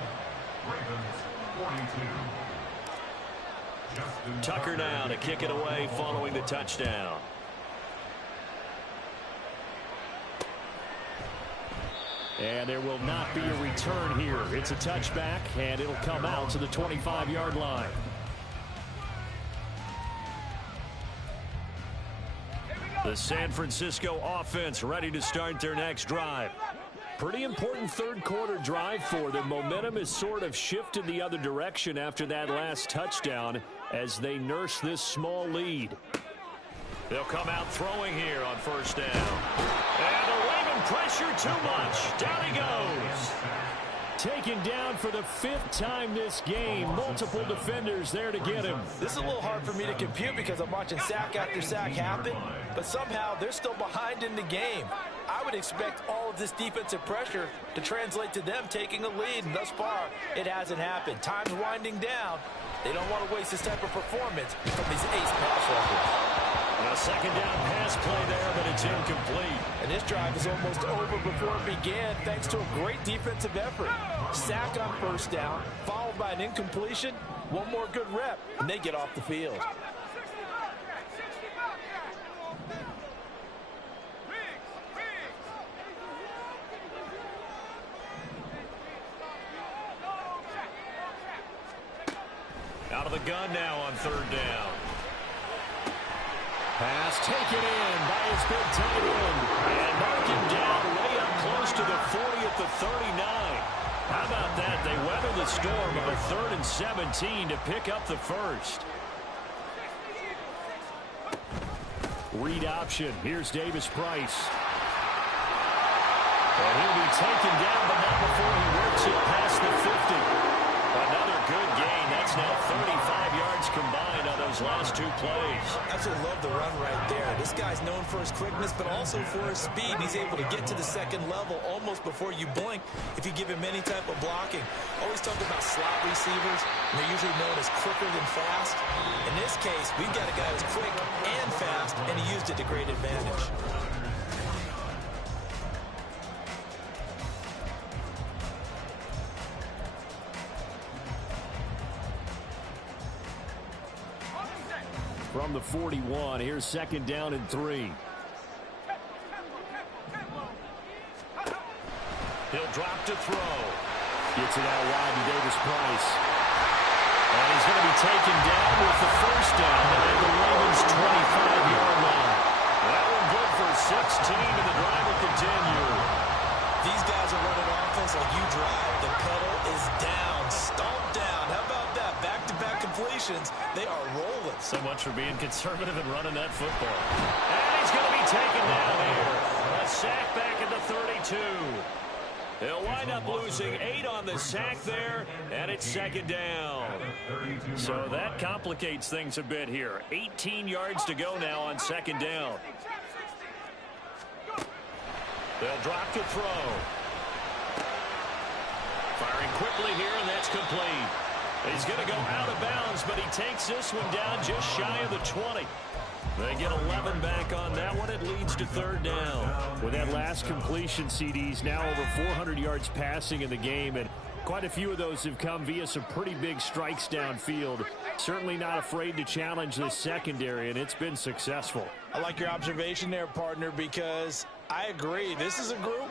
Ravens 42. Tucker now to kick it away following the touchdown. And there will not be a return here. It's a touchback, and it'll come out to the 25-yard line. The San Francisco offense ready to start their next drive. Pretty important third-quarter drive for them. Momentum has sort of shifted the other direction after that last touchdown as they nurse this small lead. They'll come out throwing here on first down. And the Raven pressure too much. Down he goes. Taken down for the 5th time this game. Multiple defenders there to get him. This is a little hard for me to compute because I'm watching sack after sack happen, but somehow they're still behind in the game. I would expect all of this defensive pressure to translate to them taking a lead, and thus far, it hasn't happened. Time's winding down. They don't want to waste this type of performance from these ace pass rushers. A second down pass play there, but it's incomplete. And this drive is almost over before it began thanks to a great defensive effort. Sack on first down, followed by an incompletion. One more good rep, and they get off the field. Out of the gun now on third down. Pass taken in by his big tight end. And knocking down way up close to the 40 at the 39. How about that? They weather the storm of a 3rd and 17 to pick up the first. Read option. Here's Davis Price. And he'll be taken down, but not before he works it past the 50. Another good gain. That's now 35 yards combined on those last 2 plays. Absolutely love the run right there. This guy's known for his quickness, but also for his speed. He's able to get to the second level almost before you blink if you give him any type of blocking. Always talk about slot receivers, and they're usually known as quicker than fast. In this case, we've got a guy who's quick and fast, and he used it to great advantage. From the 41, here's second down and 3. He'll drop to throw. Gets it out wide to Davis Price. And he's going to be taken down with the first down at the Ravens' 25-yard line. That one good for 16, and the drive will continue. These guys are running offense like you drive. The pedal is down, stomped down. How about that? Back-to-back completions. They are rolling. So much for being conservative and running that football. And he's going to be taken down here. A sack back at the 32. They'll wind up losing 8 on the sack there, and it's second down. So that complicates things a bit here. 18 yards to go now on second down. They'll drop to throw. Firing quickly here, and that's complete. He's going to go out of bounds, but he takes this one down just shy of the 20. They get 11 back on that one. It leads to third down. With that last completion, CDs now over 400 yards passing in the game, and quite a few of those have come via some pretty big strikes downfield. Certainly not afraid to challenge this secondary, and it's been successful. I like your observation there, partner, because I agree. This is a group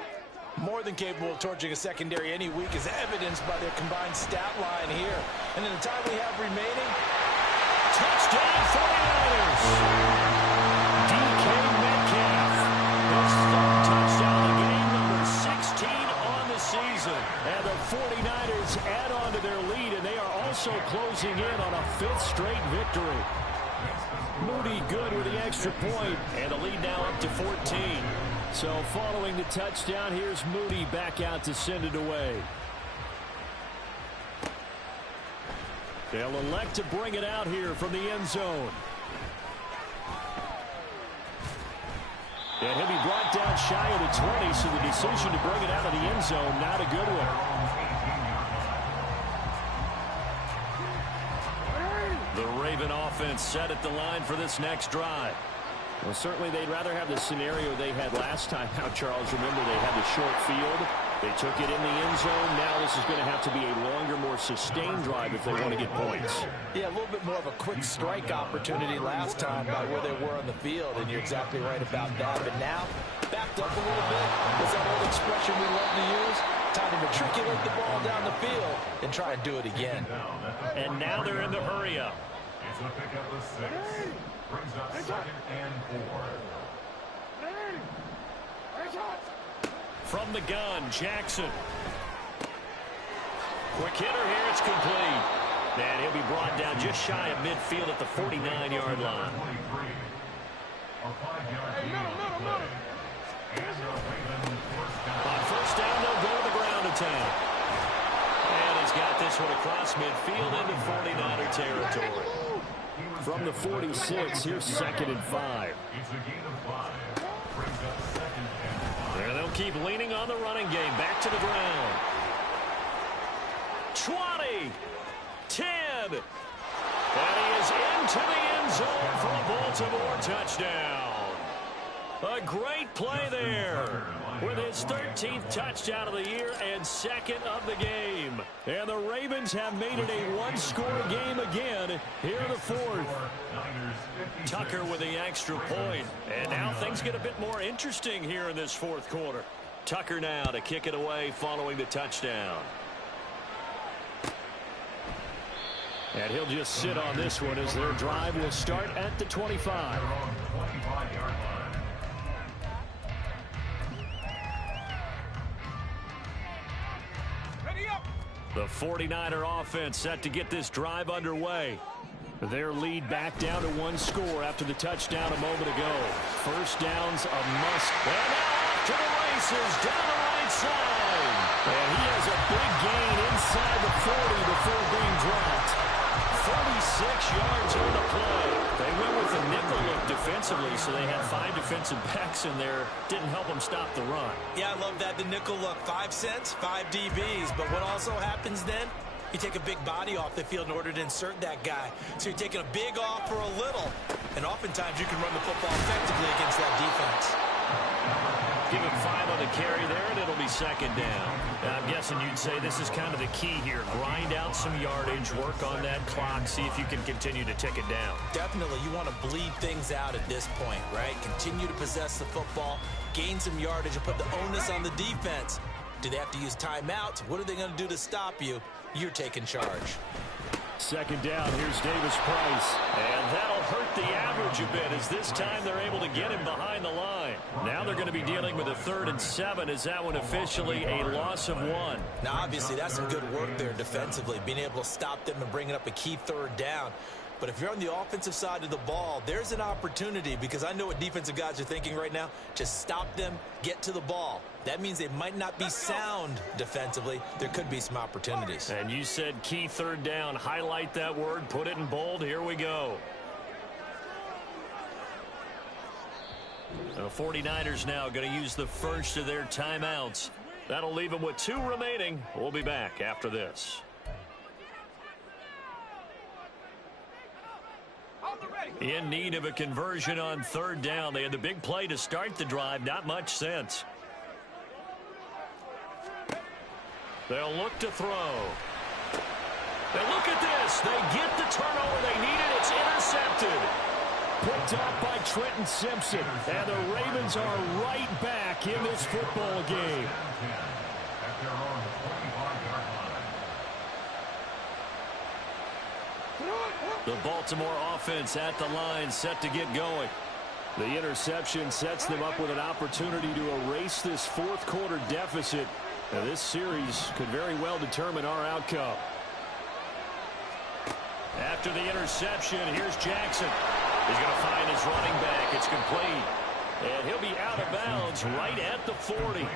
more than capable of torching a secondary any week, as evidenced by their combined stat line here. And in the time we have remaining, touchdown 49ers! DK Metcalf, his third touchdown of the game, number 16 on the season. And the 49ers add on to their lead, and they are also closing in on a fifth straight victory. Moody good with the extra point, and the lead now up to 14. So following the touchdown, here's Moody back out to send it away. They'll elect to bring it out here from the end zone. And he'll be brought down shy of the 20, so the decision to bring it out of the end zone, not a good one. The Raven offense set at the line for this next drive. Well, certainly they'd rather have the scenario they had last time out, Charles. Remember, they had the short field. They took it in the end zone. Now this is going to have to be a longer, more sustained drive if they want to get points. Yeah, a little bit more of a quick strike opportunity last time by where they were on the field, and you're exactly right about that. But now, backed up a little bit. What's that old expression we love to use? Time to matriculate the ball down the field and try and do it again. And now they're in the hurry-up. It's a pick up of 6. Brings up 2nd and 4. From the gun, Jackson. Quick hitter here, it's complete. And he'll be brought down just shy of midfield at the 49-yard line. On first down, they'll go to the ground attack. And he's got this one across midfield into 49er territory. From the 46, here's 2nd and 5. It's a gain of 5. Brings up 2nd and 5. And they'll keep leaning on the running game. Back to the ground. 20, 10. And he is into the end zone for a Baltimore touchdown. A great play there with his 13th touchdown of the year and 2nd of the game. And the Ravens have made it a one-score game again here in the 4th. Tucker with the extra point. And now things get a bit more interesting here in this 4th quarter. Tucker now to kick it away following the touchdown. And he'll just sit on this one as their drive will start at the 25. The 49er offense set to get this drive underway. Their lead back down to 1 score after the touchdown a moment ago. First down's a must. And now off to the races down the right side. And he has a big gain inside the 40 before being dropped. 46 yards on the play. They went with a nickel look defensively, so they had 5 defensive backs in there. Didn't help them stop the run. Yeah, I love that, the nickel look. 5 cents, 5 DBs. But what also happens then? You take a big body off the field in order to insert that guy. So you're taking a big off for a little. And oftentimes you can run the football effectively against that defense. Give him 5 on the carry there, and it'll be 2nd down. And I'm guessing you'd say this is kind of the key here. Grind out some yardage, work on that clock, see if you can continue to tick it down. Definitely. You want to bleed things out at this point, right? Continue to possess the football, gain some yardage, and put the onus on the defense. Do they have to use timeouts? What are they going to do to stop you? You're taking charge. 2nd down, here's Davis Price. And that'll hurt the average a bit as this time they're able to get him behind the line. Now they're going to be dealing with a 3rd and 7. Is that one officially a loss of 1? Now, obviously, that's some good work there defensively, being able to stop them and bringing up a key 3rd down. But if you're on the offensive side of the ball, there's an opportunity, because I know what defensive guys are thinking right now. Just stop them, get to the ball. That means they might not be sound defensively. There could be some opportunities. And you said key 3rd down. Highlight that word, put it in bold. Here we go. The 49ers now going to use the first of their timeouts. That'll leave them with 2 remaining. We'll be back after this. In need of a conversion on third down. They had the big play to start the drive. Not much sense. They'll look to throw. And look at this. They get the turnover they needed. It's intercepted. Picked off by Trenton Simpson. And the Ravens are right back in this football game. At their own 25-yard line. The Baltimore offense at the line, set to get going. The interception sets them up with an opportunity to erase this fourth quarter deficit. Now, this series could very well determine our outcome. After the interception, here's Jackson. He's going to find his running back. It's complete. And he'll be out of bounds right at the 40.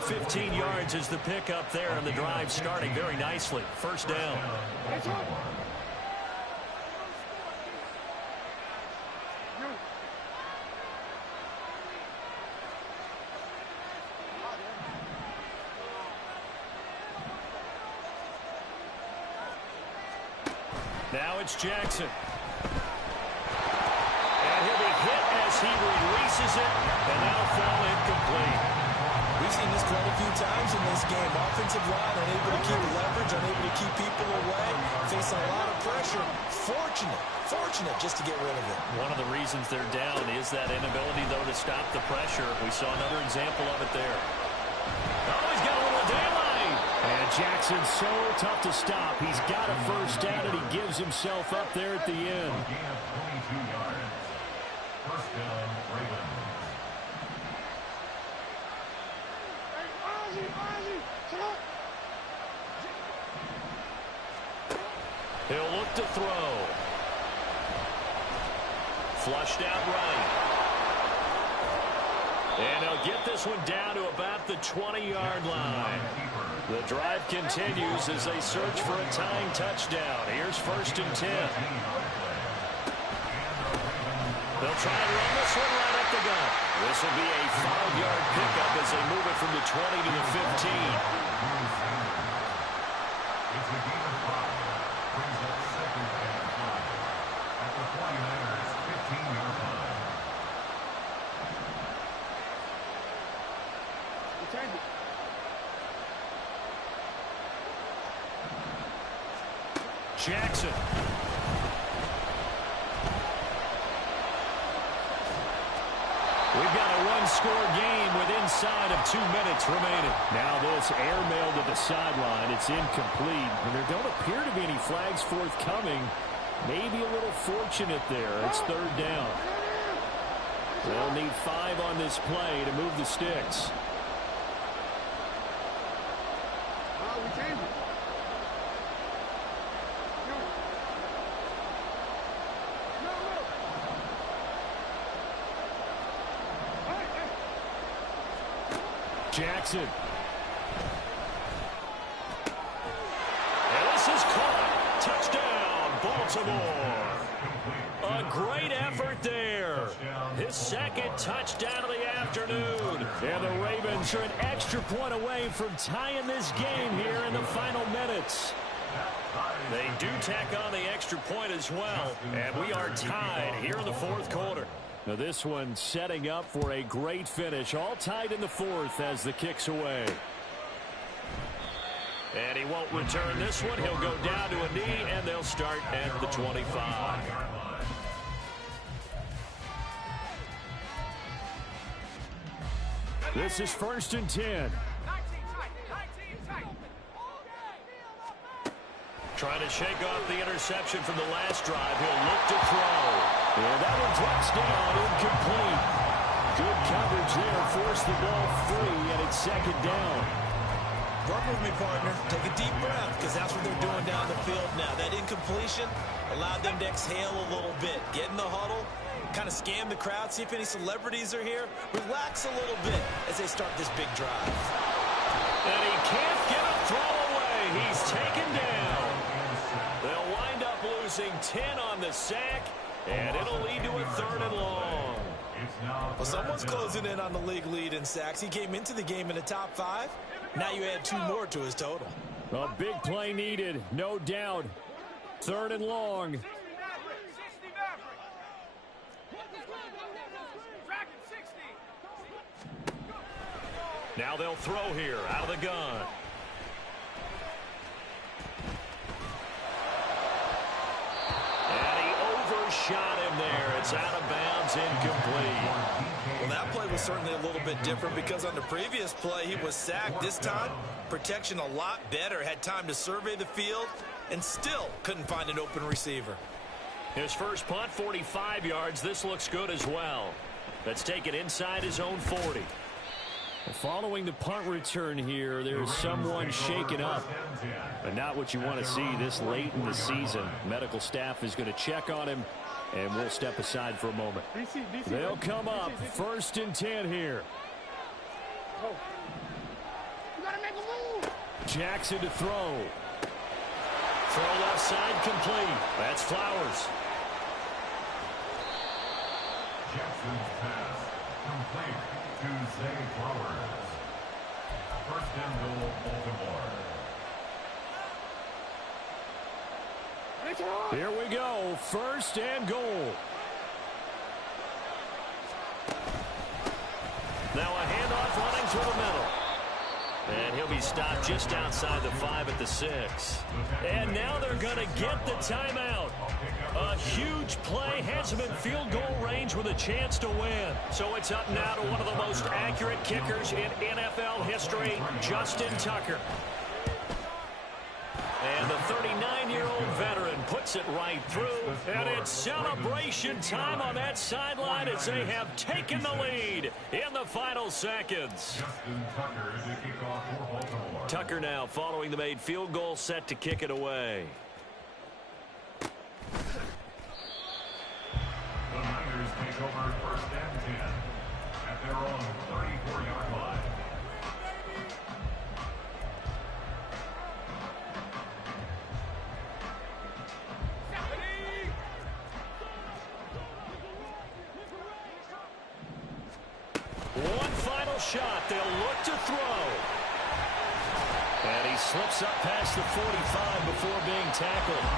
15 yards is the pickup there, and the drive starting very nicely. First down. Now it's Jackson. And he'll be hit as he releases it, and that'll fall incomplete. We've seen this quite a few times in this game. Offensive line unable to keep leverage, unable to keep people away, facing a lot of pressure. Fortunate just to get rid of it. One of the reasons they're down is that inability, though, to stop the pressure. We saw another example of it there. Oh, he's got a little daylight. And Jackson's so tough to stop. He's got a first down, and he gives himself up there at the end. First down, Ravens. He'll look to throw. Flushed out right. And they'll get this one down to about the 20-yard line. The drive continues as they search for a tying touchdown. Here's first and 10. They'll try and run this one right up the gut. This will be a 5-yard pickup as they move it from the 20 to the 15. It's a game of 5. Brings up second and 5. At the 49ers' 15-yard line. Jackson. We've got a one-score game with inside of 2 minutes remaining. Now this airmail to the sideline. It's incomplete. And there don't appear to be any flags forthcoming. Maybe a little fortunate there. It's third down. They'll need 5 on this play to move the sticks. Jackson. And this is caught. Touchdown, Baltimore. A great effort there. His second touchdown of the afternoon. And the Ravens are an extra point away from tying this game here in the final minutes. They do tack on the extra point as well. And we are tied here in the fourth quarter. Now this one setting up for a great finish. All tied in the fourth as the kick's away. And he won't return this one. He'll go down to a knee, and they'll start at the 25. This is first and 10. Trying to shake off the interception from the last drive. He'll look to throw. And that one drops down, incomplete. Good coverage there. Forced the ball free, and it's second down. Work with me, partner. Take a deep breath, because that's what they're doing down the field now. That incompletion allowed them to exhale a little bit. Get in the huddle, kind of scan the crowd, see if any celebrities are here. Relax a little bit as they start this big drive. And he can't get a throw away. He's taken down. They'll wind up losing 10 on the sack, and it'll lead to a third and long. Well, someone's closing in on the league lead in sacks. He came into the game in the top 5. Now you add 2 more to his total. A big play needed, no doubt. Third and long. Now they'll throw here out of the gun. And he overshot him there. It's out of bounds, incomplete. Well, that play was certainly a little bit different because on the previous play, he was sacked. This time, protection a lot better. Had time to survey the field and still couldn't find an open receiver. His first punt, 45 yards. This looks good as well. Let's take it inside his own 40. Following the punt return here, there's someone shaken up. But not what you want to see this late in the season. Medical staff is going to check on him, and we'll step aside for a moment. They'll come up 1st and 10 here. Jackson to throw. Throw left side complete. That's Flowers. Jackson's pass complete to Zay Flowers. 1st and goal, Baltimore. Here we go. 1st and goal. Now a handoff running through the middle. And he'll be stopped just outside the 5 at the 6. And now they're going to get the timeout. A huge play has him in field goal range with a chance to win. So it's up now to one of the most accurate kickers in NFL history, Justin Tucker. And the 39-year-old veteran puts it right through. And it's celebration time on that sideline as they have taken the lead in the final seconds. Justin Tucker to kick off for Baltimore. Tucker now following the made field goal, set to kick it away. The Niners take over 1st and 10 at their own 34-yard line. One final shot. They'll look to throw. And he slips up past the 45 before being tackled.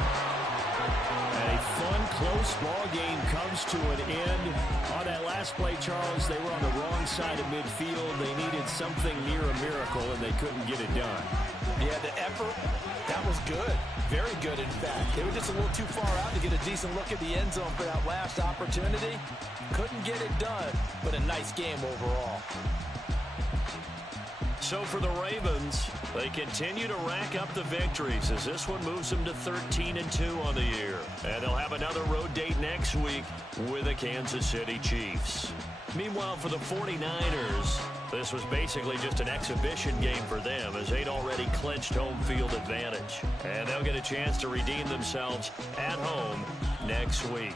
And a fun, close ball game comes to an end. On that last play, Charles, they were on the wrong side of midfield. They needed something near a miracle, and they couldn't get it done. Yeah, the effort, that was good. Very good, in fact. They were just a little too far out to get a decent look at the end zone for that last opportunity. Couldn't get it done, but a nice game overall. So for the Ravens, they continue to rack up the victories as this one moves them to 13-2 on the year. And they'll have another road date next week with the Kansas City Chiefs. Meanwhile, for the 49ers, this was basically just an exhibition game for them as they'd already clinched home field advantage. And they'll get a chance to redeem themselves at home next week.